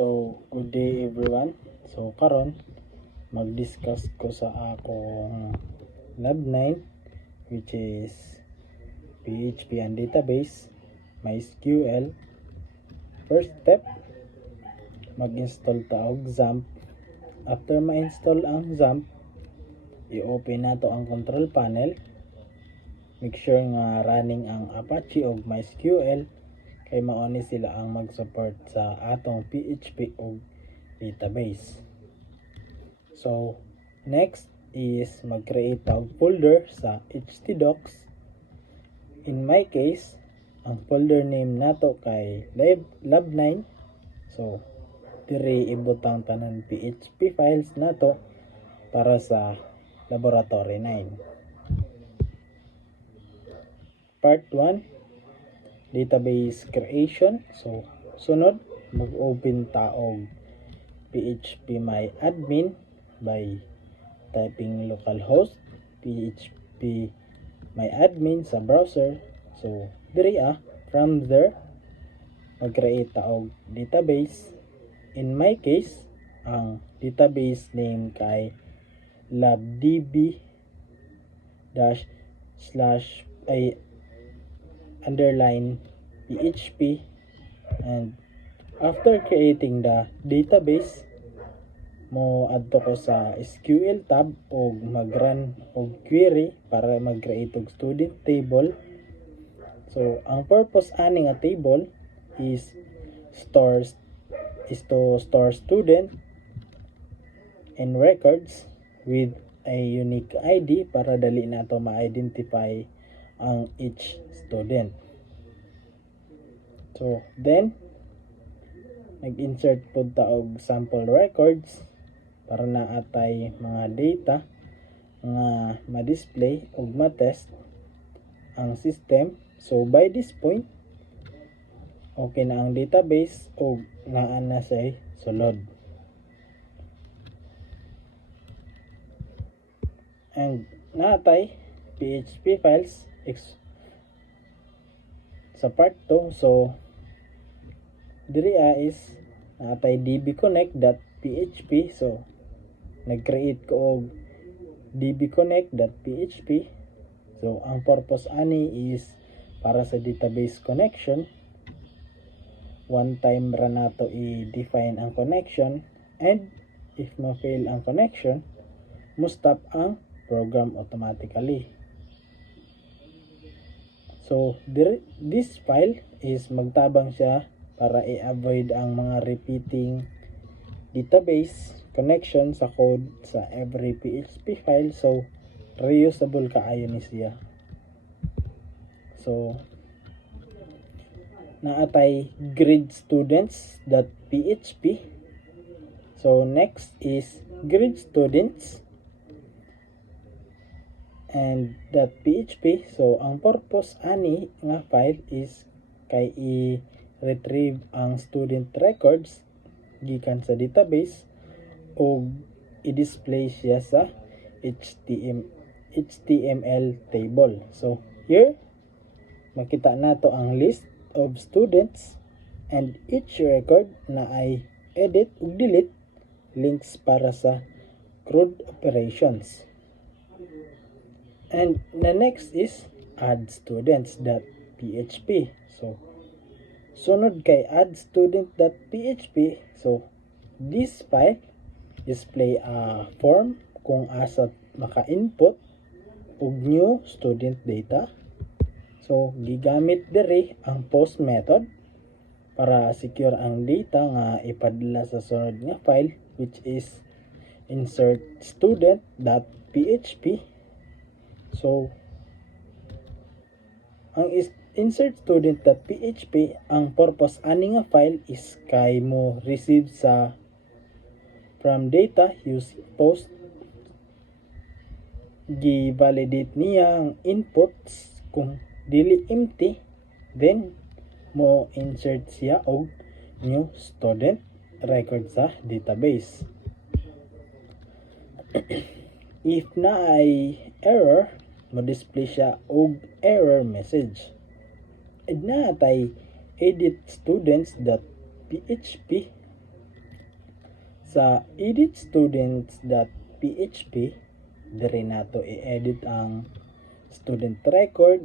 So, good day everyone. So, karon mag-discuss ko sa akong Lab 9 which is PHP and database, MySQL. First step, mag-install ta og XAMPP. After ma-install ang XAMPP, i-open nato ang control panel. Make sure nga running ang Apache o MySQL kay mao ni sila ang mag-support sa atong PHP o database. So, next is mag-create og folder sa htdocs. In my case, ang folder name nato kay lab9. So, diri ibutang tanan PHP files nato para sa laboratory 9. Part 1, database creation. So, sunod, mag-open ta og PHP my admin by typing localhost PHP my admin sa browser. So, diri from there, mag-create ta og database. In my case, ang database name kay labdb // PHP, and after creating the database, mo adto ko sa SQL tab o mag-run og query para mag-create og student table. So, ang purpose ani nga table is to store student and records with a unique ID para dali nato ma-identify ang each student. So, then, nag-insert po ta og sample records para naatay mga data nga ma-display o ma-test ang system. So, by this point, okay na ang database o naa na siya sulod. And naatay PHP files sa part 2. So, diri is naatay dbconnect.php. So, nag-create ko og dbconnect.php. So, ang purpose ani is para sa database connection. One time ra nato i-define ang connection, and if ma-fail ang connection, mo stop ang program automatically. So, this file is magtabang siya para i-avoid ang mga repeating database connection sa code sa every PHP file. So, reusable kaayo ni siya. So, naatay gradestudents.php. So, next is gradestudents and .php. So, ang purpose ani nga file is kay i-retrieve ang student records gikan sa database o i-display siya sa HTML table. So, here, makita nato ang list of students, and each record na ay edit ug delete links para sa CRUD operations. And the next is add students.php. So, sunod kay add student.php. So, this file display a form kung asa maka-input og new student data. So, gigamit diri ang post method para secure ang data nga ipadala sa sunod nga file, which is insert student.php. So, ang insert student.php, ang purpose ani nga file is kay mo receive sa from data using post, gi-validate niya ang inputs. Kung dili empty, then mo insert siya og new student record sa database. If na ay error, mo display siya og error message. And na tay edit students.php. Sa edit students.php, diri nato i-edit ang student record.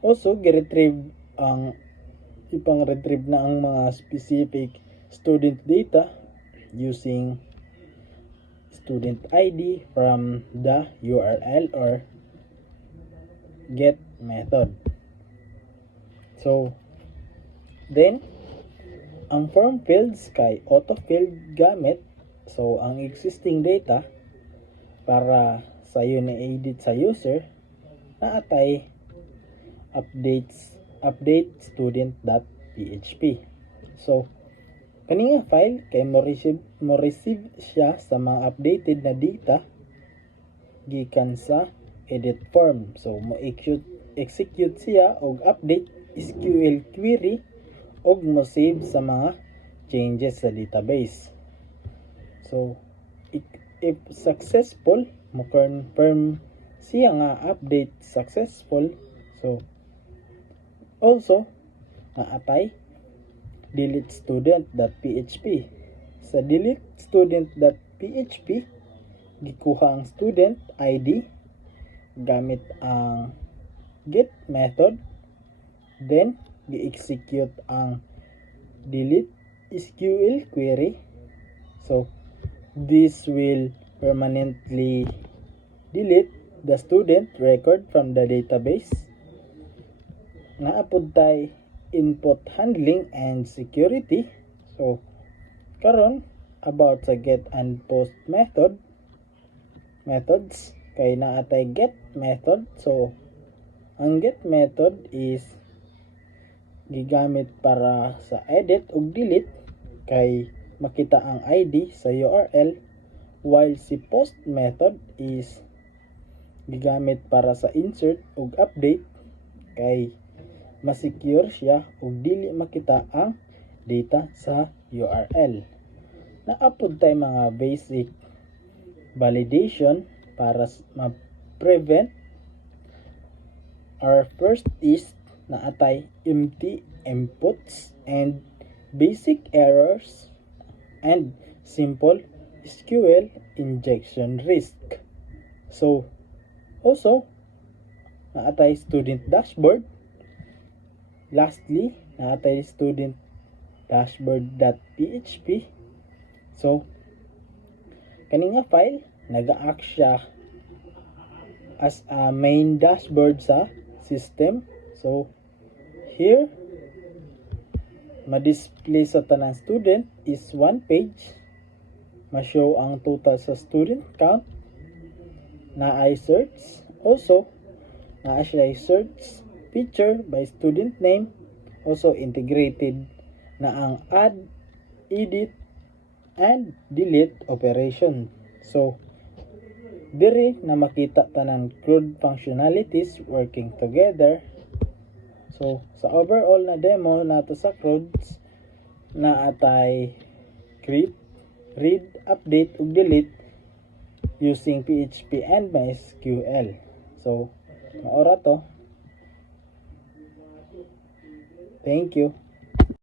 Also, gi-retrieve ang ipang-retrieve na ang mga specific student data using student ID from the URL or get method. So, then, ang form fields kay autofill gamit. So, ang existing data para sayo na edit sa user na atay update student.php. So, kani nga file kay mo receive siya sa mga updated na data gikan sa edit form. So, mo execute siya og update SQL query og mo save sa mga changes sa database. So, if successful, mo confirm siya nga update successful. So, also, naatay delete student.php. Sa delete student.php, gikuha ang student ID gamit ang get method, then gi-execute ang delete SQL query. So, this will permanently delete the student record from the database. Naapod tay input handling and security. So, karon about sa get and post methods kay naatay get method. So, ang get method is gigamit para sa edit ug delete kay makita ang ID sa URL, while si post method is gigamit para sa insert ug update kay masecure siya ug dili makita ang data sa URL. Naapod tay mga basic validation para ma-prevent. Our first is naatay empty inputs and basic errors and simple SQL injection risk. So, also, naatay student dashboard. Lastly, naatay student dashboard.php. So, kani nga file naga-act siya as a main dashboard sa system. So, here ma-display sa tanang student is one page. Ma-show ang total sa student count. Na ay search. Also, na siya search feature by student name. Also integrated na ang add, edit, and delete operation. So, diri na makita tanan CRUD functionalities working together. So, sa overall na demo nato sa CRUD, na atay create, read, update, ug delete using PHP and MySQL. So, maora to. Thank you.